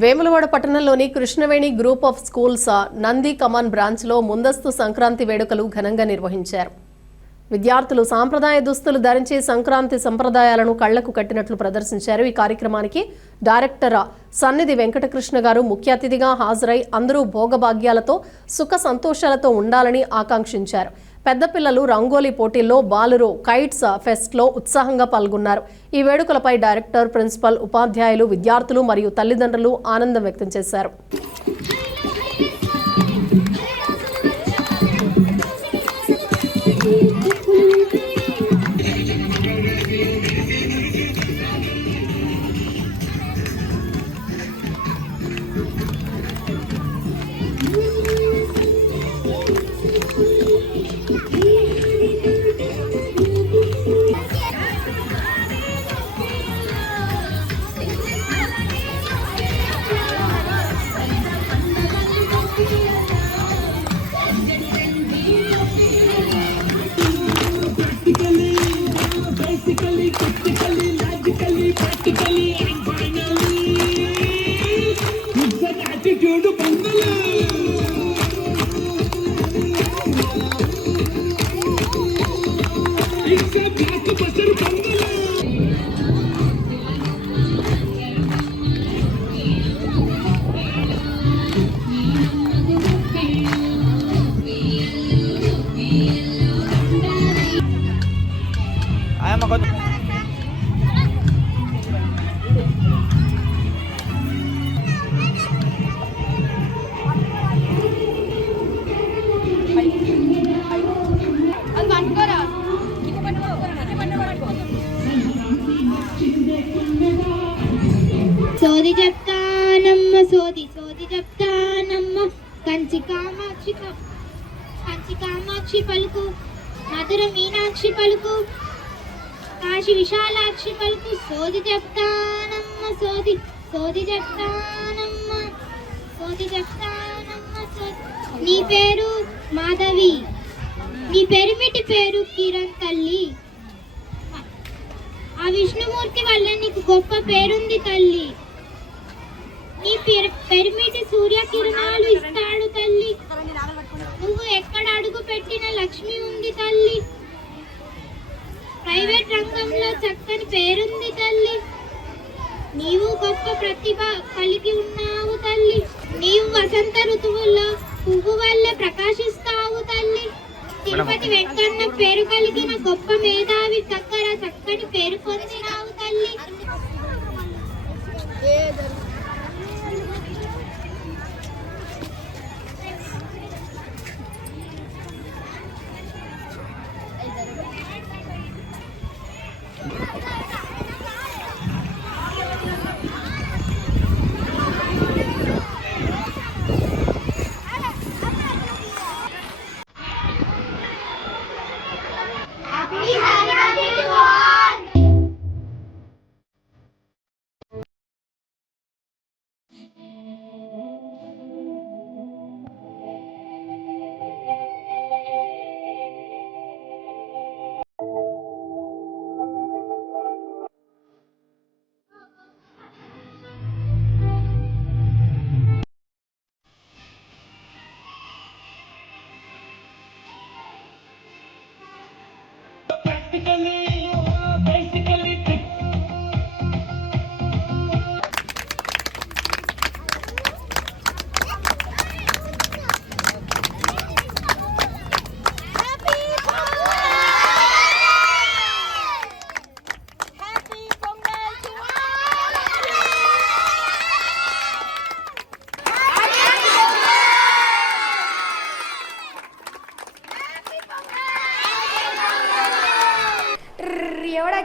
వేములవాడ పట్టణంలోని Krishnaveni group of schools Nandi Kaman బ్రాంచ్లో ముందస్తు సంక్రాంతి వేడుకలు ఘనంగా నిర్వహించారు. విద్యార్థులు సాంప్రదాయ దుస్తులు ధరించి సంక్రాంతి సంప్రదాయాలను కళ్లకు కట్టినట్లు ప్రదర్శించారు. ఈ కార్యక్రమానికి డైరెక్టర్ సన్నిధి వెంకటకృష్ణ గారు ముఖ్య అతిథిగా హాజరై అందరూ భోగభాగ్యాలతో సుఖ సంతోషాలతో ఉండాలని ఆకాంక్షించారు. పెద్ద పిల్లలు రంగోలీ పోటీల్లో, బాలురు కైట్స్ ఫెస్ట్లో ఉత్సాహంగా పాల్గొన్నారు. ఈ వేడుకలపై డైరెక్టర్, ప్రిన్సిపల్, ఉపాధ్యాయులు, విద్యార్థులు మరియు తల్లిదండ్రులు ఆనందం వ్యక్తం చేశారు. సోది చెప్తానమ్మ సోది చెప్తానమ్మ కంచి కామాక్షి పలుకు, మధుర మీనాక్షి పలుకు, కాశీ విశాలాక్షి పలుకు. సోది చెప్తానమ్మ సోది చెప్తానమ్మ నీ పేరు మాధవి, నీ పెరిమిటి పేరు కిరణ్ తల్లి. ఆ విష్ణుమూర్తి వల్ల నీకు గొప్ప పేరుంది తల్లి. నీ పెరిమిటి సూర్యకిరణాలు ఇస్తాడు తల్లి. నువ్వు ఎక్కడ అడుగు పెట్టిన లక్ష్మి ఉంది తల్లి. ప్రైవేట్ రంగంలో చక్కని పేరుంది తల్లి. నీవు గొప్ప ప్రతిభ కలిగి ఉన్నావు తల్లి. నీవు వసంత ఋతువుల్లో పువ్వు వల్లే ప్రకాశిస్తావు తల్లి. తిరుపతి వెంకన్న పేరు కలిగిన గొప్ప మేధావి దగ్గర చక్కని పేరు పొందినావు తల్లి.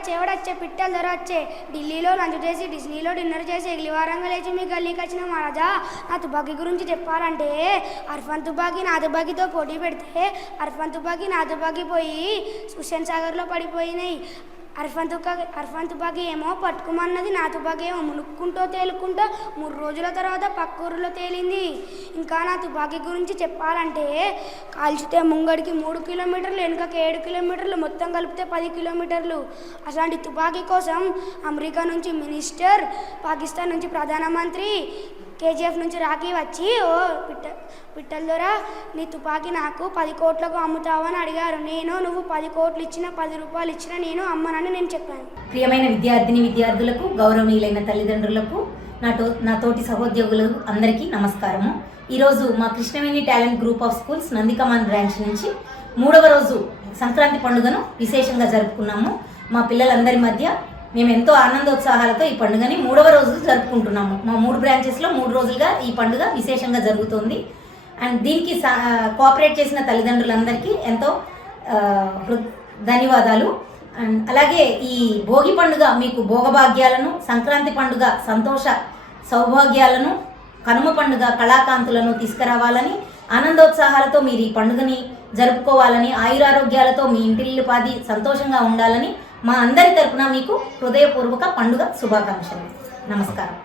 ఎవడొచ్చే పిట్టలు ధర వచ్చే ఢిల్లీలో లంచ్ చేసి డిస్నీలో డిన్నర్ చేసి ఎగిలివారంగా లేచి మీ గల్లీకి వచ్చిన మహారాజా. నా తుపాకీ గురించి చెప్పాలంటే అర్ఫాన్ తుపాకీ నా తుపాకీతో పోటీ పెడితే అర్ఫాన్ తుపాకీ నా తుపాకీ పోయి హుస్సేన్ సాగర్లో పడిపోయినాయి. అర్ఫాన్ తుపాకీ ఏమో పట్టుకోమన్నది, నా తుపాకీ ఏమో మునుక్కుంటూ తేలుకుంటూ 3 రోజుల తర్వాత పక్కూరులో తేలింది. ఇంకా నా తుపాకీ గురించి చెప్పాలంటే కాల్చితే ముంగడికి 3 కిలోమీటర్లు, వెనుకకి 7 కిలోమీటర్లు, మొత్తం కలిపితే 10 కిలోమీటర్లు. అలాంటి తుపాకీ కోసం అమెరికా నుంచి మినిస్టర్, పాకిస్తాన్ నుంచి ప్రధానమంత్రి, కేజీఎఫ్ నుంచి రాఖీ వచ్చి ఓ పిట్టల ద్వారా నీ తుపాకీ నాకు 10 కోట్లకు అమ్ముతావని అడిగారు. నువ్వు 10 కోట్లు ఇచ్చినా 10 రూపాయలు ఇచ్చినా నేను అమ్మనని నేను చెప్పాను. ప్రియమైన విద్యార్థులకు, గౌరవనీయులైన తల్లిదండ్రులకు, నా తోటి సహోద్యోగులు అందరికీ నమస్కారము. ఈరోజు మా Krishnaveni talent group of schools Nandikaman branch నుంచి 3వ రోజు సంక్రాంతి పండుగను విశేషంగా జరుపుకున్నాము. మా పిల్లలందరి మధ్య మేము ఎంతో ఆనందోత్సాహాలతో ఈ పండుగని 3వ రోజు జరుపుకుంటున్నాము. మా 3 బ్రాంచెస్లో 3 రోజులుగా ఈ పండుగ విశేషంగా జరుగుతుంది. అండ్ దీనికి కోఆపరేట్ చేసిన తల్లిదండ్రులందరికీ ఎంతో ధన్యవాదాలు. అండ్ అలాగే ఈ భోగి పండుగ మీకు భోగభాగ్యాలను, సంక్రాంతి పండుగ సంతోష సౌభాగ్యాలను, కనుమ పండుగ కళాకాంతులను తీసుకురావాలని, ఆనందోత్సాహాలతో మీరు ఈ పండుగని జరుపుకోవాలని, ఆయురారోగ్యాలతో మీ ఇంటిల్లిపాది సంతోషంగా ఉండాలని మా అందరి తరపున మీకు హృదయపూర్వక పండుగ శుభాకాంక్షలు. నమస్కారం.